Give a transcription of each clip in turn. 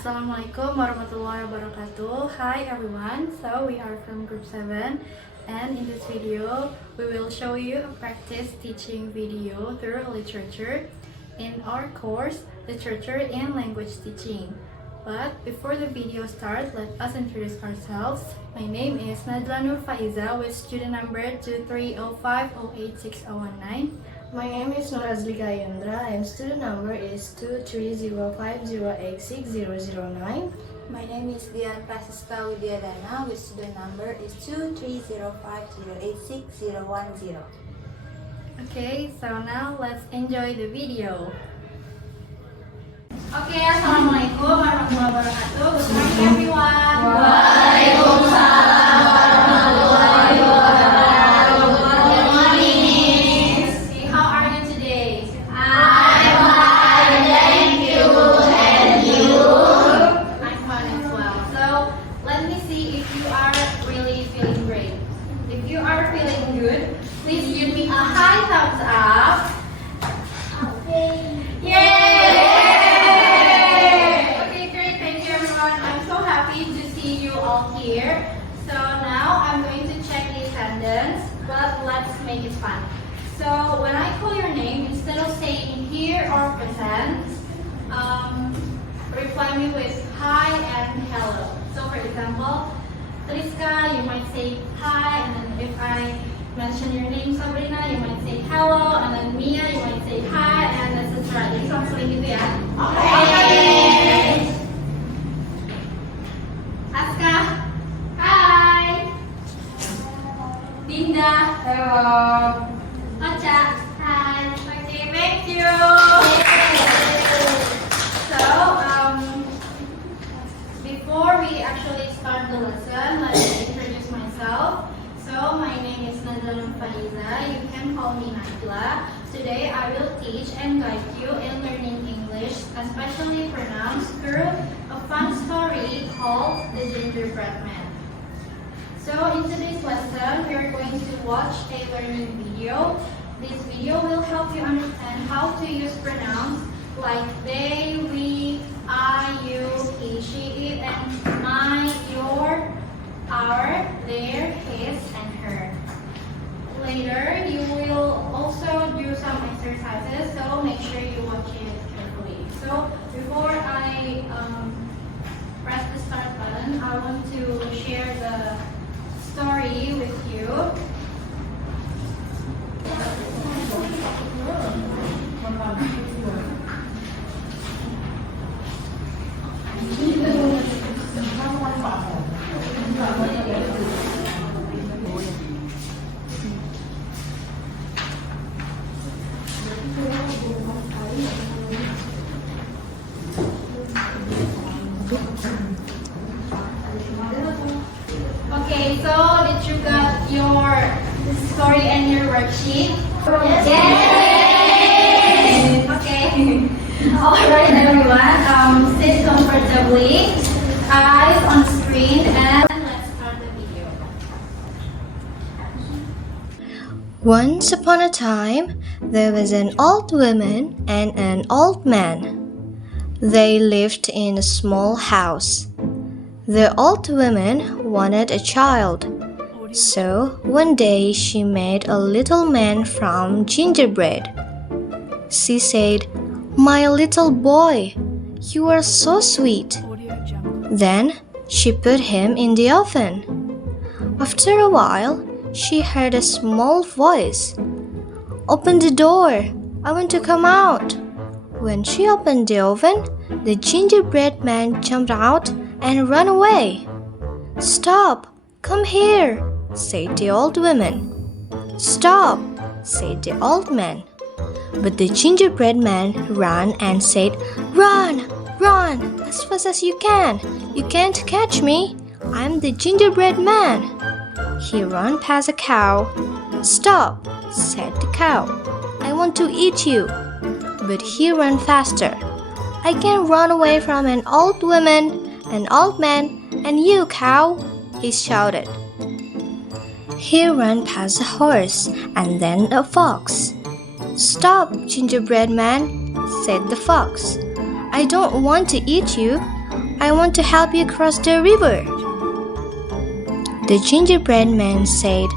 Assalamualaikum warahmatullahi wabarakatuh. Hi everyone, so we are from group 7 and in this video we will show you a practice teaching video through literature in our course Literature and Language Teaching. But before the video starts, let us introduce ourselves. My name is Najla Nur Faiza with student number 2305086019. My name is Nur Azlika Ayundra and student number is 23050860009. My name is Dian Prasista Widyadana with student number is 23050861010. Okay, so now let's enjoy the video. Okay, Assalamualaikum warahmatullahi wabarakatuh. Good morning everyone. Waalaikumsalam warahmatullahi wabarakatuh. Good morning. Okay, how are you today? I'm fine, thank you. And you? I'm fine as well. So let me see if you are really feeling great. If you are feeling good, please give me a high thumbs up. Yay! To see you all here. So now I'm going to check the attendance, but let's make it fun. So when I call your name, instead of saying here or present, reply me with hi and hello. So for example, Triska, you might say hi, and then if I mention your name Sabrina, you might say hello, and then Mia, you might say hi, and etc. Jadi langsung gitu ya. Okay. Aska, hi. Dinda, hello. Ocha, hi. Okay, thank you. So, before we actually start the lesson, let me introduce myself. So, my name is Najla Nur Faiza. You can call me Najla. Today, I will teach and guide you in learning English, especially pronouns, through a fun story called The Gingerbread Man. So in today's lesson, we are going to watch a learning video. This video will help you understand how to use pronouns like they, we, I, you, he, she, it, and my, your, our, their, his, and her. Later, you will also do some exercises, so make sure you watch it carefully. So before I press the start button, I want to share the story with you. Okay, so did you got your story and your worksheet? Yes! Okay. Alright everyone, sit comfortably, eyes on screen, and let's start the video. Once upon a time, there was an old woman and an old man. They lived in a small house. The old woman wanted a child, so one day she made a little man from gingerbread. She said, "My little boy, you are so sweet." Then she put him in the oven. After a while, she heard a small voice. "Open the door, I want to come out." When she opened the oven, the gingerbread man jumped out and ran away. "Stop, come here," said the old woman. "Stop," said the old man. But the gingerbread man ran and said, "Run, run, as fast as you can. You can't catch me. I'm the gingerbread man." He ran past a cow. "Stop," said the cow. "I want to eat you." But he ran faster. "I can run away from an old woman, an old man, and you, cow," he shouted. He ran past a horse and then a fox. "Stop, gingerbread man," said the fox. "I don't want to eat you. I want to help you cross the river. The gingerbread man said,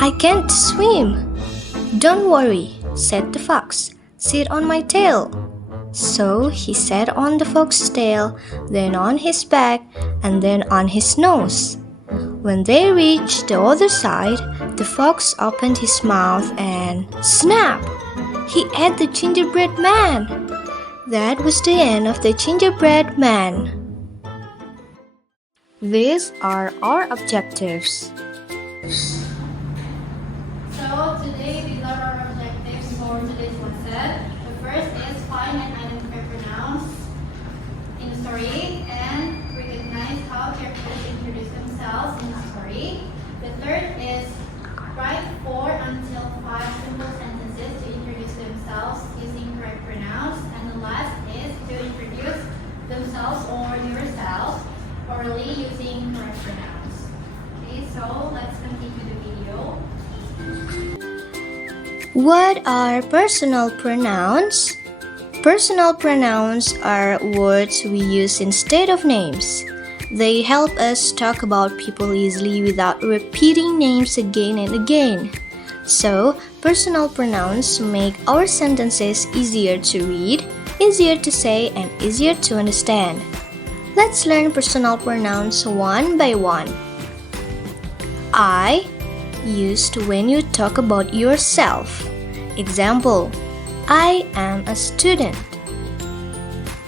I can't swim. Don't worry, said the fox. Sit on my tail. So he sat on the fox's tail, then on his back, and then on his nose. When they reached the other side, the fox opened his mouth and snap! He ate the gingerbread man. That was the end of the gingerbread man. These are our objectives. So today these are our objectives for today's lesson. The first is find and identify pronouns in the story and recognize how characters introduce themselves in the story. The third is write 4 until 5 simple sentences to introduce themselves using correct pronouns. And the last is to introduce themselves or yourself orally using correct pronouns. Okay, so let's continue the video. What are personal pronouns? Personal pronouns are words we use instead of names. They help us talk about people easily without repeating names again and again. So, personal pronouns make our sentences easier to read, easier to say, and easier to understand. Let's learn personal pronouns one by one. I, used when you talk about yourself. Example, I am a student.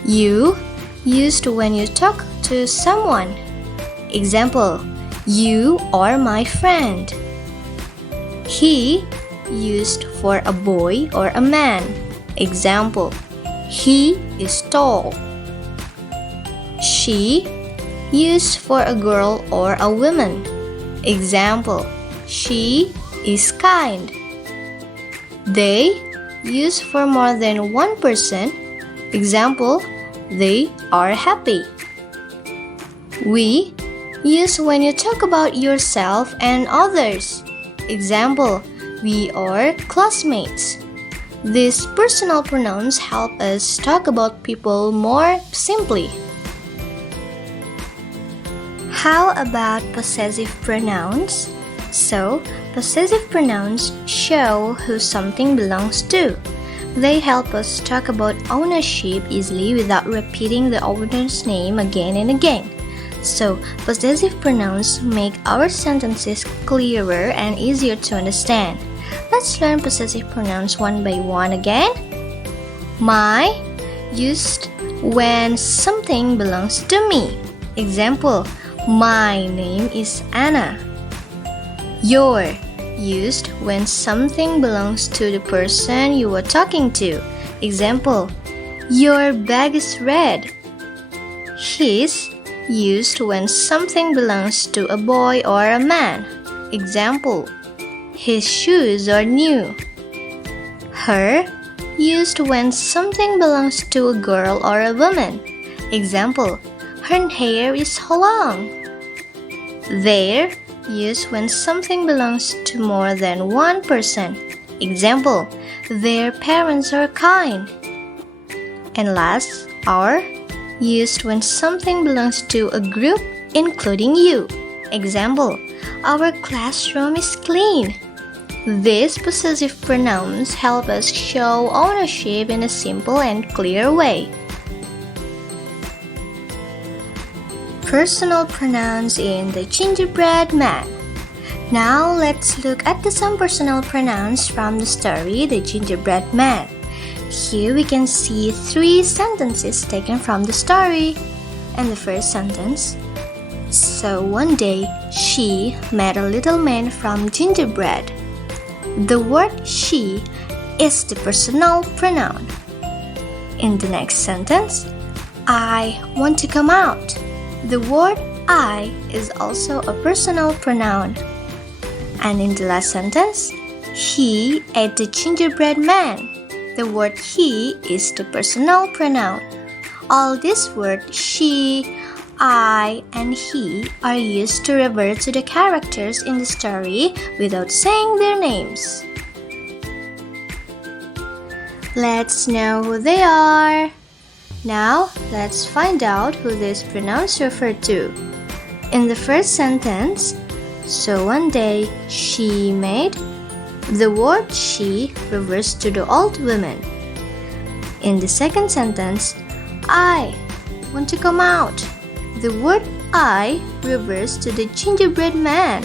You, used when you talk to someone. Example, you are my friend. He, used for a boy or a man. Example, he is tall. She, used for a girl or a woman. Example, she is kind. They, used for more than one person. Example, they are happy. We, used when you talk about yourself and others. Example, we are classmates. These personal pronouns help us talk about people more simply. How about possessive pronouns? So, possessive pronouns show who something belongs to. They help us talk about ownership easily without repeating the owner's name again and again. So, possessive pronouns make our sentences clearer and easier to understand. Let's learn possessive pronouns one by one again. My, used when something belongs to me. Example, my name is Anna. Your, used when something belongs to the person you are talking to. Example, your bag is red. His, used when something belongs to a boy or a man. Example, his shoes are new. Her, used when something belongs to a girl or a woman. Example, her hair is long. Their, used when something belongs to more than one person. Example, their parents are kind. And last, our, used when something belongs to a group including you. Example, our classroom is clean. These possessive pronouns help us show ownership in a simple and clear way. Personal pronouns in the gingerbread man. Now let's look at some personal pronouns from the story The Gingerbread Man. Here we can see 3 sentences taken from the story. And the first sentence, so one day she met a little man from gingerbread. The word she is the personal pronoun. In the next sentence, I want to come out. The word I is also a personal pronoun. And in the last sentence, he ate the gingerbread man. The word he is the personal pronoun. All these words she, I, and he are used to refer to the characters in the story without saying their names. Let's know who they are. Now, let's find out who these pronouns refer to. In the first sentence, so one day she made, the word she refers to the old woman. In the second sentence, I want to come out. The word I refers to the gingerbread man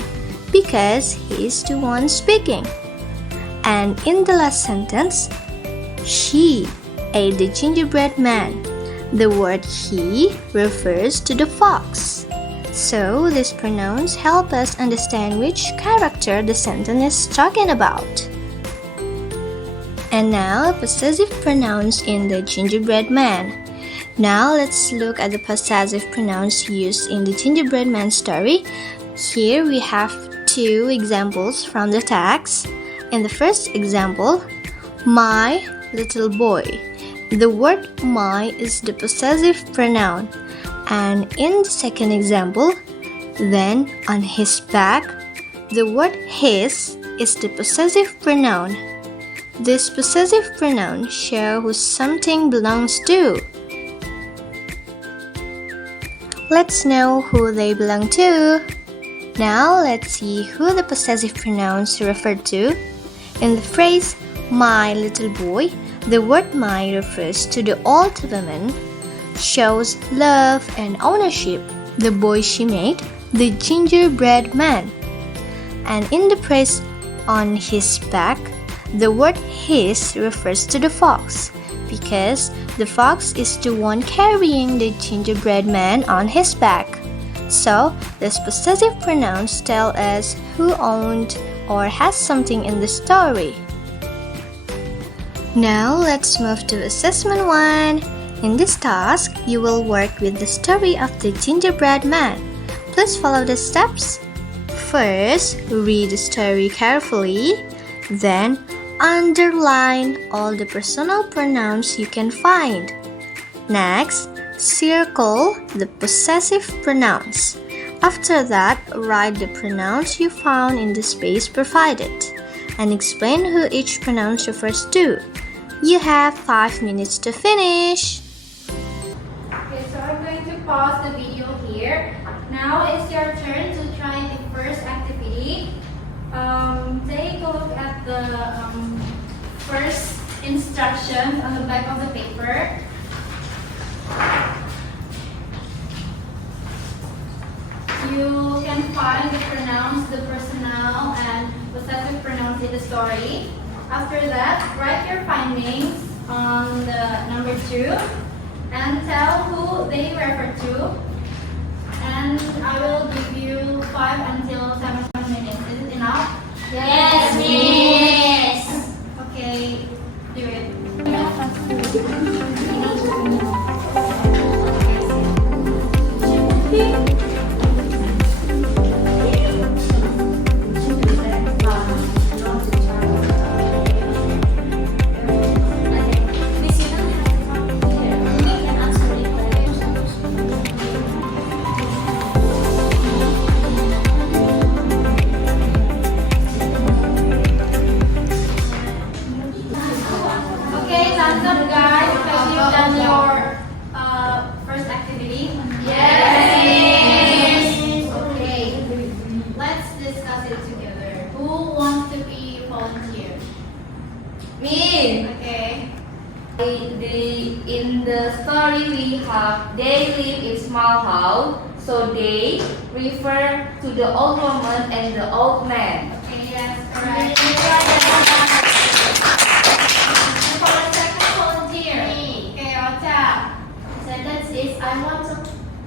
because he is the one speaking. And in the last sentence, she ate the gingerbread man. The word he refers to the fox. So these pronouns help us understand which character the sentence is talking about. And now, possessive pronouns in the gingerbread man. Now let's look at the possessive pronouns used in the gingerbread man story. Here we have two examples from the text. In the first example, my little boy. The word my is the possessive pronoun. And in the second example, then on his back, the word his is the possessive pronoun. This possessive pronoun shows who something belongs to. Let's know who they belong to. Now let's see who the possessive pronouns refer to. In the phrase, my little boy, the word my refers to the old woman, shows love and ownership, the boy she made, the gingerbread man. And in the phrase, on his back, the word his refers to the fox, because the fox is the one carrying the gingerbread man on his back. So, these possessive pronouns tell us who owned or has something in the story. Now, let's move to assessment 1. In this task, you will work with the story of the gingerbread man. Please follow the steps. First, read the story carefully. Then, underline all the personal pronouns you can find. Next, circle the possessive pronouns. After that, write the pronouns you found in the space provided and explain who each pronoun refers to. You have 5 minutes to finish. Okay, so I'm going to pause the video here. Now it's your turn to try the first activity. Take a look at the first instructions on the back of the paper. You can find the pronouns, the personal and possessive pronouns in the story. After that, write your findings on the number 2 and tell who they refer to. And I will give you 5 until 7 minutes. Is it enough? Yes, miss. Okay, do it. Okay, thumbs up, guys. Have you done your first activity? Yes. Okay. Let's discuss it together. Who wants to be volunteer? Me. Okay. In the story we have they live in small house, so they refer to the old woman and the old man. Okay, yes, correct. For the second volunteer. Okay, Ocha. Sentence is I want to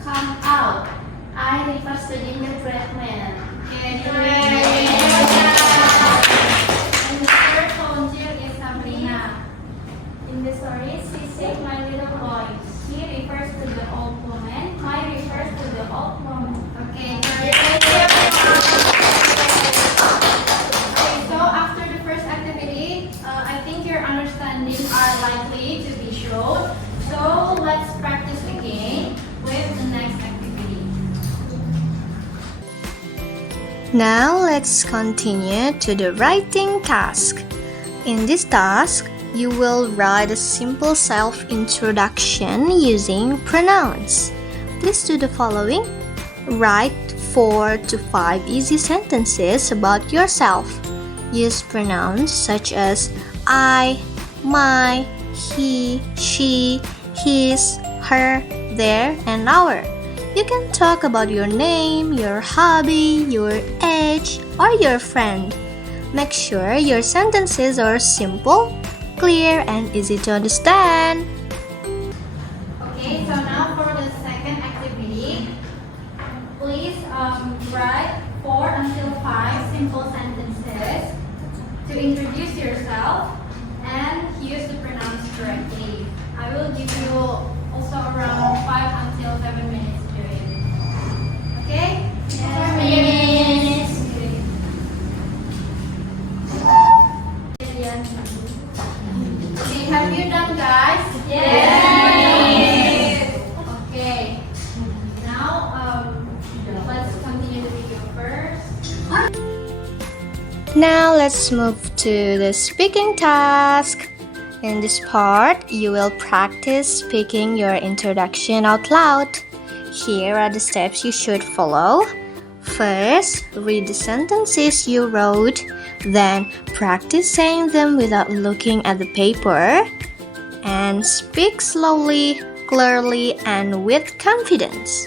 come out. I refers to gingerbread man. Okay, correct. And the third volunteer is Sabrina. In the story, she said my little boy. He refers to the old woman. My refers to the old woman. Okay, correct. Okay, so after the first activity, I think your understanding are likely to be shown. So let's practice again with the next activity. Now let's continue to the writing task. In this task, you will write a simple self-introduction using pronouns. Please do the following. Write 4 to 5 easy sentences about yourself. Use pronouns such as I, my, he, she, his, her, their, and our. You can talk about your name, your hobby, your age, or your friend. Make sure your sentences are simple, clear, and easy to understand. Okay, so now for the second activity, please write 4 until 5 simple sentences to introduce yourself and use the pronouns correctly. I will give you also around 5 until 7 minutes to do it. Okay? 7 minutes. Okay, have you done, guys? Yes. Okay. Now, let's continue the video first. Now let's move to the speaking task. In this part, you will practice speaking your introduction out loud. Here are the steps you should follow. First, read the sentences you wrote, then practice saying them without looking at the paper, and speak slowly, clearly, and with confidence.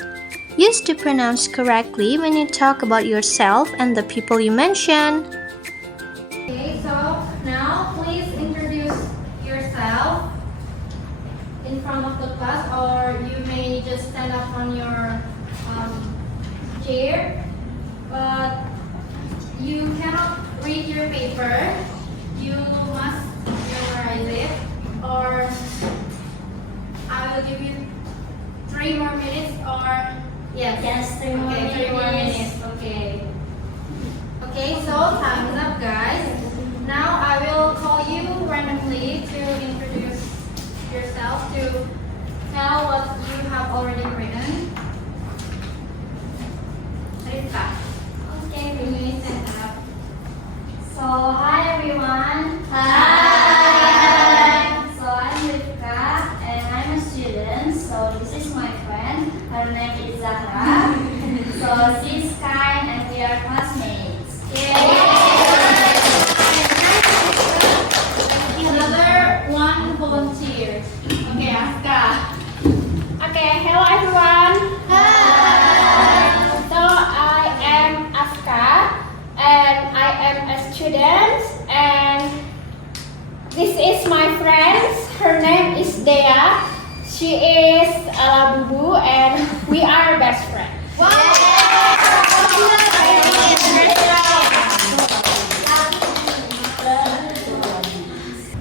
Use the pronouns correctly when you talk about yourself and the people you mention. Okay, so now please introduce yourself in front of the class, or you may just stand up on your chair. But you cannot read your paper. You must memorize it, or I will give you 3 more minutes, or yes, 3 more minutes. Okay. Okay, so time is up, guys. Now I will call you randomly to introduce yourself, to tell what you have already written. Rita. Okay, we may stand up. So, hi everyone. Hi. So, I'm Rivka and I'm a student. So, this is my friend. Her name is Zahra. So, she's kind and we are classmates. Another one volunteer. Okay, Aska. Okay, hello everyone. Hi. So I am Aska and I am a student, and this is my friend. Her name is Dian. She is a Labubu and we are best friends.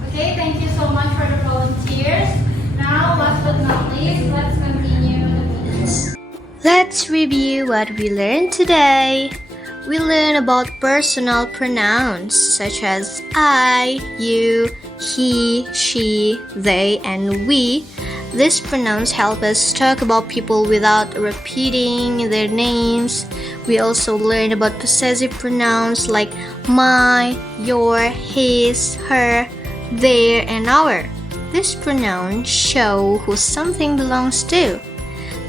Okay, thank you so much for the volunteers. Now, last but not least, let's continue the meeting. Let's review what we learned today. We learned about personal pronouns such as I, you, he, she, they, and we. These pronouns help us talk about people without repeating their names. We also learned about possessive pronouns like my, your, his, her, their, and our. These pronouns show who something belongs to.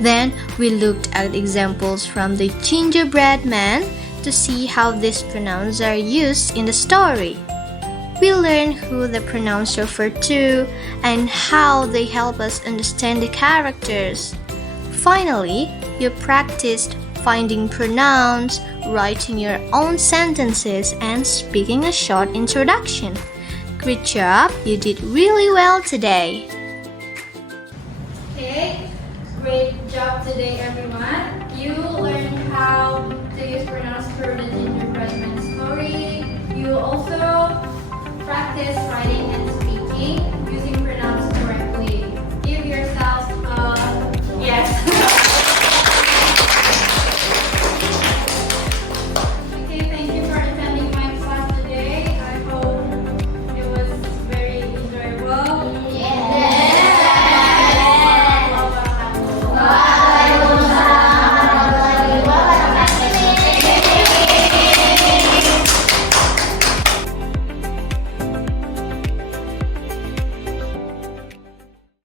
Then we looked at examples from the gingerbread man to see how these pronouns are used in the story. We learned who the pronouns refer to and how they help us understand the characters. Finally, you practiced finding pronouns, writing your own sentences, and speaking a short introduction. Good job, you did really well today. Okay, great job today, everyone. You learned how to use pronouns for the gingerbread man story. You also practice writing and